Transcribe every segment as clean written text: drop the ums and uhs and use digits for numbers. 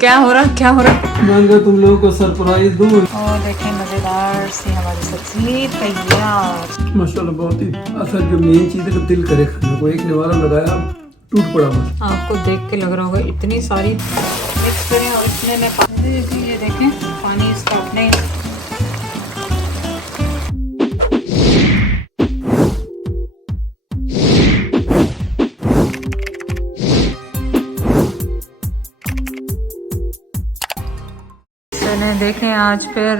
क्या हो रहा मैं तुम लोगों को सरप्राइज दूं। और देखें मजेदार सी हमारी सब्जी तैयार। माशाल्लाह बहुत ही असर जो मेन चीज है कि दिल करे खाने को। एक निवाला लगाया टूट पड़ा बस। आपको देख के लग रहा होगा इतनी सारी मिक्स करें और इसमें मैं पानी, ये देखें पानी इसका अपने देखें। आज फिर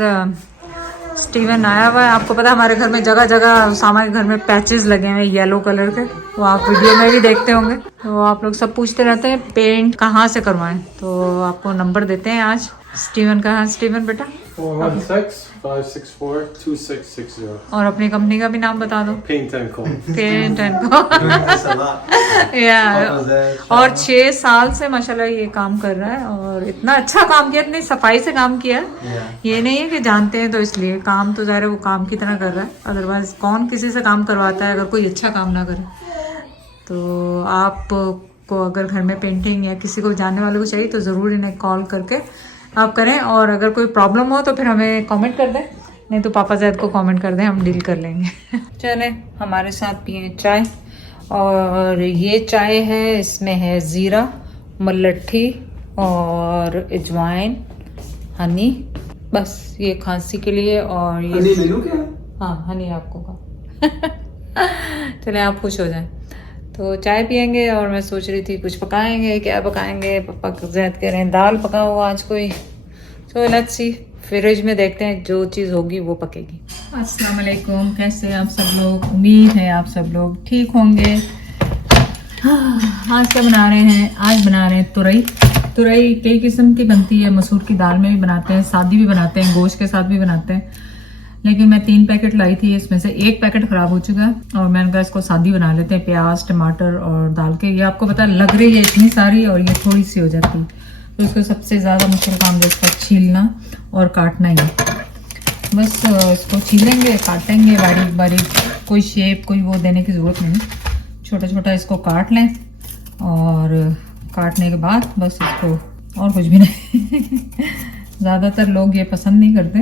स्टीवन आया हुआ है। आपको पता है हमारे घर में जगह जगह सामा के घर में पैचेस लगे हैं येलो कलर के, वो आप वीडियो में भी देखते होंगे। तो आप लोग सब पूछते रहते हैं पेंट कहाँ से करवाएं, तो आपको नंबर देते हैं आज। स्टीवन कहाँ? स्टीवन बेटा 416-564-2660 और अपनी कंपनी का भी नाम बता दो। Paint and Co. Paint and या और 6 साल से माशाल्लाह ये काम कर रहा है और इतना अच्छा काम किया, इतनी सफाई से काम किया। ये नहीं है कि जानते हैं तो इसलिए काम तो ज़ाहिर है वो काम की तरह कर रहा है। अदरवाइज कौन किसी से काम करवाता है अगर कोई अच्छा काम ना करे। तो आपको अगर घर में पेंटिंग या किसी को जानने वाले को चाहिए तो ज़रूर इन्हें कॉल करके आप करें। और अगर कोई प्रॉब्लम हो तो फिर हमें कमेंट कर दें, नहीं तो पापा ज़ैद को कमेंट कर दें, हम डील कर लेंगे। चले हमारे साथ पिए चाय। और ये चाय है, इसमें है ज़ीरा, मलट्ठी और अजवाइन, हनी, बस ये खांसी के लिए। और ये हनी मेनू क्या? हाँ हनी आपको का चले आप खुश हो जाएं। तो चाय पियेंगे और मैं सोच रही थी कुछ पकाएंगे, क्या पकाएंगे। पापा ज़ैद कह रहे हैं दाल पकाओ आज कोई। तो लेट्स सी, फ्रिज में देखते हैं जो चीज़ होगी वो पकेगी। अस्सलाम वालेकुम, कैसे हैं आप सब लोग? उम्मीद है आप सब लोग ठीक होंगे। आज क्या बना रहे हैं? आज बना रहे हैं तुरई। तुरई कई किस्म की बनती है, मसूर की दाल में भी बनाते हैं, सादी भी बनाते हैं, गोश्त के साथ भी बनाते हैं। लेकिन मैं 3 पैकेट लाई थी, इसमें से 1 पैकेट खराब हो चुका है और मैंने कहा इसको सादी बना लेते हैं, प्याज टमाटर और डाल के। ये आपको पता लग रही है इतनी सारी और ये थोड़ी सी हो जाती है। तो इसको सबसे ज़्यादा मुश्किल काम है इसका छीलना और काटना ही। बस इसको छीलेंगे, काटेंगे बारीक बारीक, कोई शेप कोई वो देने की ज़रूरत नहीं। छोटा छोटा इसको काट लें और काटने के बाद बस इसको, और कुछ भी नहीं। ज़्यादातर लोग ये पसंद नहीं करते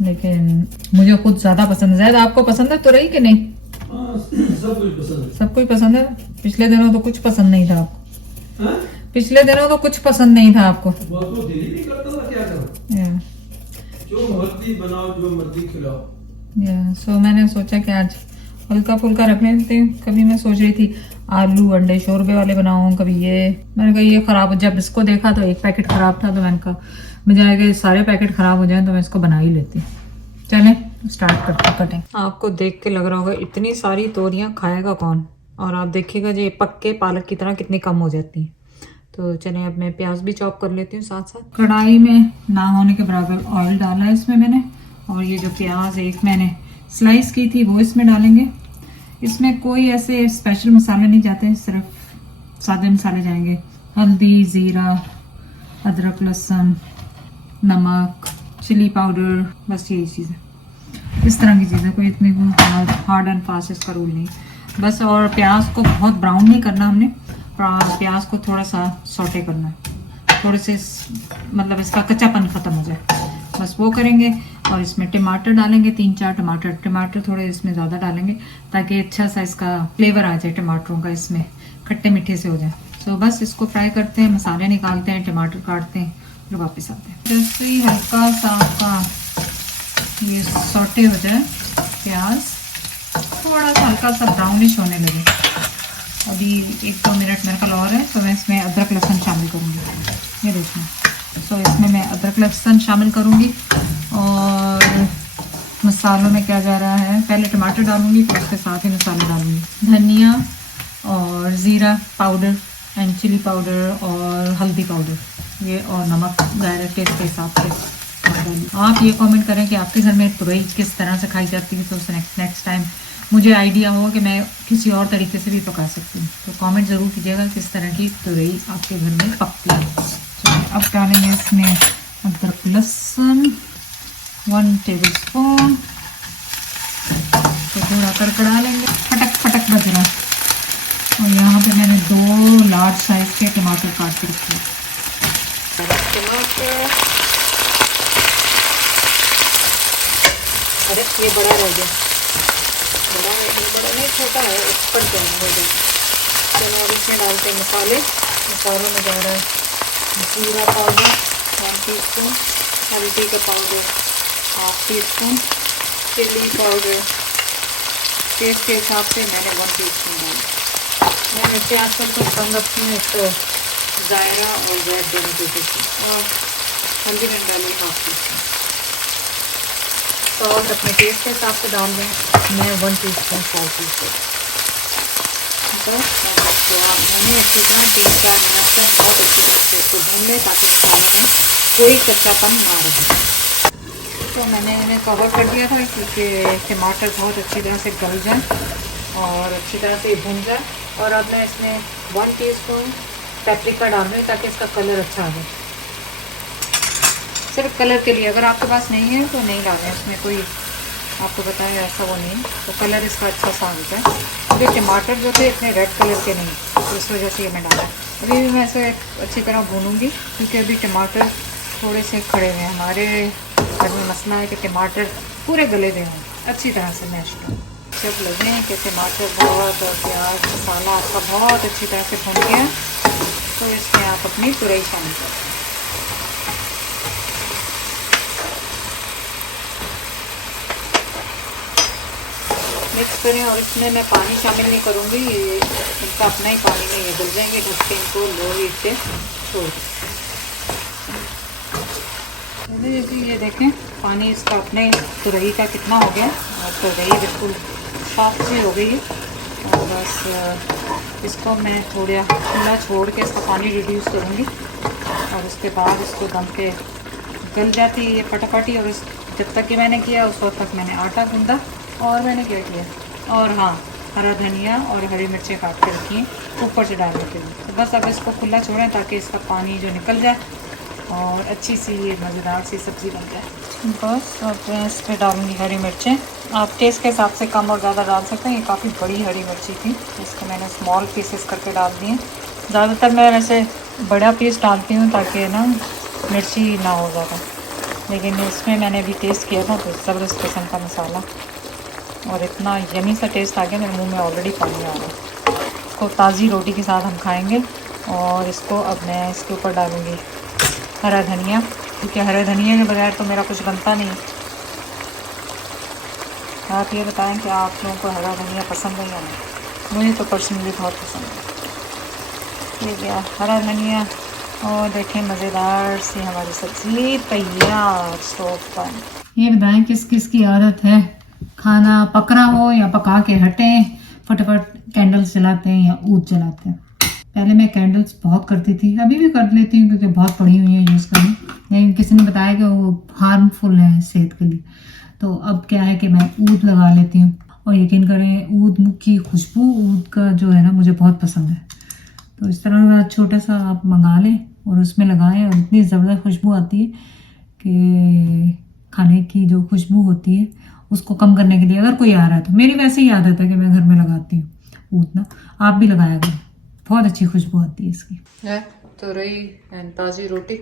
लेकिन मुझे खुद ज़्यादा पसंद है। ज़्यादा आपको पसंद है तुरई कि नहीं? सब कुछ पसंद है। सब कुछ पसंद है। पिछले दिनों तो कुछ पसंद नहीं था आपको। हाँ? पिछले दिनों तो कुछ पसंद नहीं था आपको। वो तो दिल ही नहीं करता था, क्या करूं? जो मर्जी बनाओ, जो मर्जी खिलाओ। सो मैंने सोचा कि आज हल्का फुल्का रख लेते हैं। कभी मैं सोच रही थी आलू अंडे शोरबे वाले बनाऊं, कभी ये। मैंने कहा ये खराब, जब इसको देखा तो 1 पैकेट खराब था तो मैंने कहा बजाय के सारे पैकेट खराब हो जाएं तो मैं इसको बना ही लेती। चलें स्टार्ट करते कटिंग। आपको देख के लग रहा होगा इतनी सारी तोरियां खाएगा कौन। और आप देखिएगा ये पक्के पालक की तरह कितनी कम हो जाती हैं। तो चलें अब मैं प्याज भी चॉप कर लेती हूँ साथ साथ। कढ़ाई में ना होने के बराबर ऑयल डाला है इसमें मैंने। और ये जो प्याज एक मैंने स्लाइस की थी वो इसमें डालेंगे। इसमें कोई ऐसे स्पेशल मसाले नहीं जाते, सिर्फ सादे मसाले जाएंगे। हल्दी, ज़ीरा, अदरक लहसुन, नमक, चिली पाउडर, बस यही चीज़ें, इस तरह की चीज़ें। कोई इतनी हार्ड एंड फास्ट इसका रूल नहीं बस। और प्याज को बहुत ब्राउन नहीं करना हमने, प्याज को थोड़ा सा सौटे करना है, थोड़े से मतलब इसका कच्चापन ख़त्म हो जाए, बस वो करेंगे। और इसमें टमाटर डालेंगे, 3-4 टमाटर थोड़े इसमें ज़्यादा डालेंगे ताकि अच्छा सा इसका फ्लेवर आ जाए टमाटरों का, इसमें खट्टे मीठे से हो जाए। तो बस इसको फ्राई करते हैं, मसाले निकालते हैं, टमाटर काटते हैं, फिर वापस आते हैं। जैसे ही हल्का सा आपका ये सौटे हो जाए प्याज, थोड़ा सा हल्का सा ब्राउनिश होने लगे, अभी 1-2 मिनट मेरे ख्याल और है, तो मैं इसमें अदरक लहसुन शामिल करूँगी। ये देखें, तो इसमें मैं अदरक लहसुन शामिल करूँगी। और मसालों में क्या जा रहा है, पहले टमाटर डालूँगी फिर उसके साथ ही मसाले डालूँगी। धनिया और ज़ीरा पाउडर एंड चिली पाउडर और हल्दी पाउडर, ये और नमक ज़ाहिर टेस्ट के हिसाब से। आप ये कमेंट करें कि आपके घर में तुरई किस तरह से खाई जाती है, तो उससे नेक्स्ट टाइम मुझे आइडिया हो कि मैं किसी और तरीके से भी पका सकती हूँ। तो कमेंट ज़रूर कीजिएगा किस तरह की तुरई आपके घर में पकती है। तो अब डालेंगे इसमें अदरक लहसुन 1 टेबल स्पून, तो थोड़ा कड़कड़ा लेंगे। फटक फटक बज रहा है। और यहाँ पे मैंने 2 लार्ज साइज के टमाटर काट के रखे। टमाटर, अरे ये बड़ा रह गया, बड़ा नहीं, छोटा है, ऊपर जाना हो गया। चलो अब इसमें डालते हैं मसाले। मसालों में जा रहा है जीरा पाउडर 1 टीस्पून, हल्दी का powder 1/2 teaspoon, chilli powder taste के हिसाब से मैंने 1 टीस्पून डाला। मैं मिर्ची आजकल तो कम रखती हूँ, इसको ज़ायरा और जैद देने की कोशिश। और हल्दी मैंने डाली 1/2 टीस्पून। सॉल्ट अपने टेस्ट के हिसाब से डाल दें। मैं 1 टीस्पून सॉल्ट यूज़ करती हूँ। बस तो आप भूनें अच्छी तरह, 3-4 मिनट तक बहुत अच्छी तरह से इसको भून लें ताकि मसाले में कोई कच्चापन ना रहे। तो मैंने इन्हें कवर कर दिया था क्योंकि टमाटर बहुत अच्छी तरह से गल जाए और अच्छी तरह से भून जाए। और अब मैं इसमें 1 टीस्पून पेपरिका डाल रही हूँ ताकि इसका कलर अच्छा आ जाए, सिर्फ कलर के लिए। अगर आपके पास नहीं है तो नहीं डालें, इसमें कोई आपको बताएं ऐसा वो नहीं, तो कलर इसका अच्छा सा आता है। अभी टमाटर जो थे इतने रेड कलर के नहीं, तो इस वजह से ये मैं डाला। अभी भी मैं इसे अच्छी तरह भूनूंगी क्योंकि अभी टमाटर थोड़े से खड़े हुए हैं। हमारे घर में मसला है कि टमाटर पूरे गले हुए हों, अच्छी तरह से मैश करें। जब लगे कि टमाटर बहुत और प्याज मसाला आपका बहुत अच्छी तरह से भून गया तो इसमें आप अपनी तुरई शामिल करें। मिक्स करें और इसमें मैं पानी शामिल नहीं करूँगी, ये इनका अपना ही पानी में ये गल जाएंगे। ढक के इनको लो हीट पे छोड़ दें। ये देखें पानी इसका अपने तुरई का कितना हो गया और तुरई बिल्कुल साफ सी हो गई है। और बस इसको मैं थोड़ा खुला छोड़ के इसका पानी रिड्यूस करूँगी और उसके बाद इसको दम के गल जाती है ये फटाफटी। और इस जब तक कि मैंने किया उस वक्त तक मैंने आटा गूंदा और मैंने क्या किया, और हाँ हरा धनिया और हरी मिर्चें काट के रखी हैं ऊपर से डालने के लिए। तो बस अब इसको खुला छोड़ें ताकि इसका पानी जो निकल जाए और अच्छी सी ये मज़ेदार सी सब्ज़ी बन जाए। बस अब मैं इस पर डालूँगी हरी मिर्चें। आप टेस्ट के हिसाब से कम और ज़्यादा डाल सकते हैं। ये काफ़ी बड़ी हरी मिर्ची थी, इसको मैंने स्मॉल पीसेस करके डाल दिए। ज़्यादातर मैं वैसे बड़ा पीस डालती हूँ ताकि ना मिर्ची ना हो ज़्यादा, लेकिन इसमें मैंने अभी टेस्ट किया था तो ज़बरदस्त किस्म का मसाला और इतना यमी सा टेस्ट आ गया, मेरे मुंह में ऑलरेडी पानी आ रहा है। इसको ताज़ी रोटी के साथ हम खाएंगे। और इसको अब मैं इसके ऊपर डालूँगी हरा धनिया, क्योंकि हरे धनिया के बगैर तो मेरा कुछ बनता नहीं। आप ये बताएं कि आप लोगों को हरा धनिया पसंद है या नहीं? मुझे तो पर्सनली बहुत पसंद है। ठीक है, हरा धनिया और देखें मज़ेदार सी हमारी सब्ज़ी तैयार। स्टोव पर ये बताएं किस किस की आदत है खाना पक रहा हो या पका के हटें फटाफट कैंडल्स जलाते हैं या ऊद जलाते हैं। पहले मैं कैंडल्स बहुत करती थी, अभी भी कर लेती हूँ क्योंकि बहुत पड़ी हुई है यूज़ करनी, लेकिन किसी ने बताया कि वो हार्मफुल है सेहत के लिए। तो अब क्या है कि मैं ऊद लगा लेती हूँ और यकीन करें ऊद की खुशबू ऊद का जो है ना मुझे बहुत पसंद है। तो इस तरह का छोटा सा आप मंगा लें और उसमें लगाएं और इतनी ज़बरदस्त खुशबू आती है कि खाने की जो खुशबू होती है उसको कम करने के लिए अगर कोई आ रहा है तो मेरी वैसे ही आदत है कि मैं घर में लगाती हूँ ऊद ना, आप भी लगाया करें, बहुत अच्छी खुशबू आती है इसकी। तो रही ताज़ी रोटी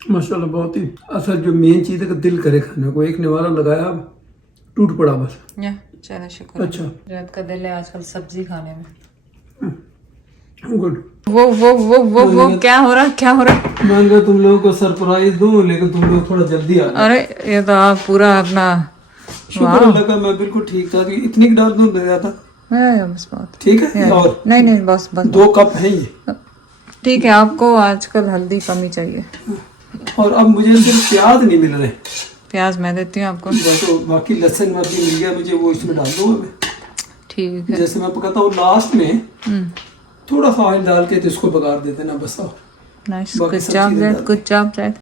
माशाल्लाह बहुत ही असल जो मेन चीज़ है कि दिल करे खाने को। एक निवाला लगाया टूट पड़ा बस। चलो शुक्र। अच्छा जब का दिल है आजकल सब्जी खाने में। गुड। वो क्या हो रहा मान लो तुम लोगों को सरप्राइज दूं लेकिन तुम लोग थोड़ा जल्दी आ गए। अरे ये तो आप पूरा अपना शुक्र अल्लाह का, मैं बिल्कुल ठीक था। इतनी डाल दूं दे जाता बस बात ठीक है। और नहीं बस 2 कप है ये ठीक है। आपको आजकल हल्दी कम ही चाहिए। और अब मुझे सिर्फ प्याज नहीं मिल रहे। प्याज मैं देती हूँ आपको, तो बाकी लहसुन वर्दी मिल गया मुझे, वो इसमें डाल दूंगा मैं। ठीक है। जैसे मैं पकाता हूँ लास्ट में थोड़ा सा ऑयल डाल के तो इसको बघार देते ना बस। Nice, good job that.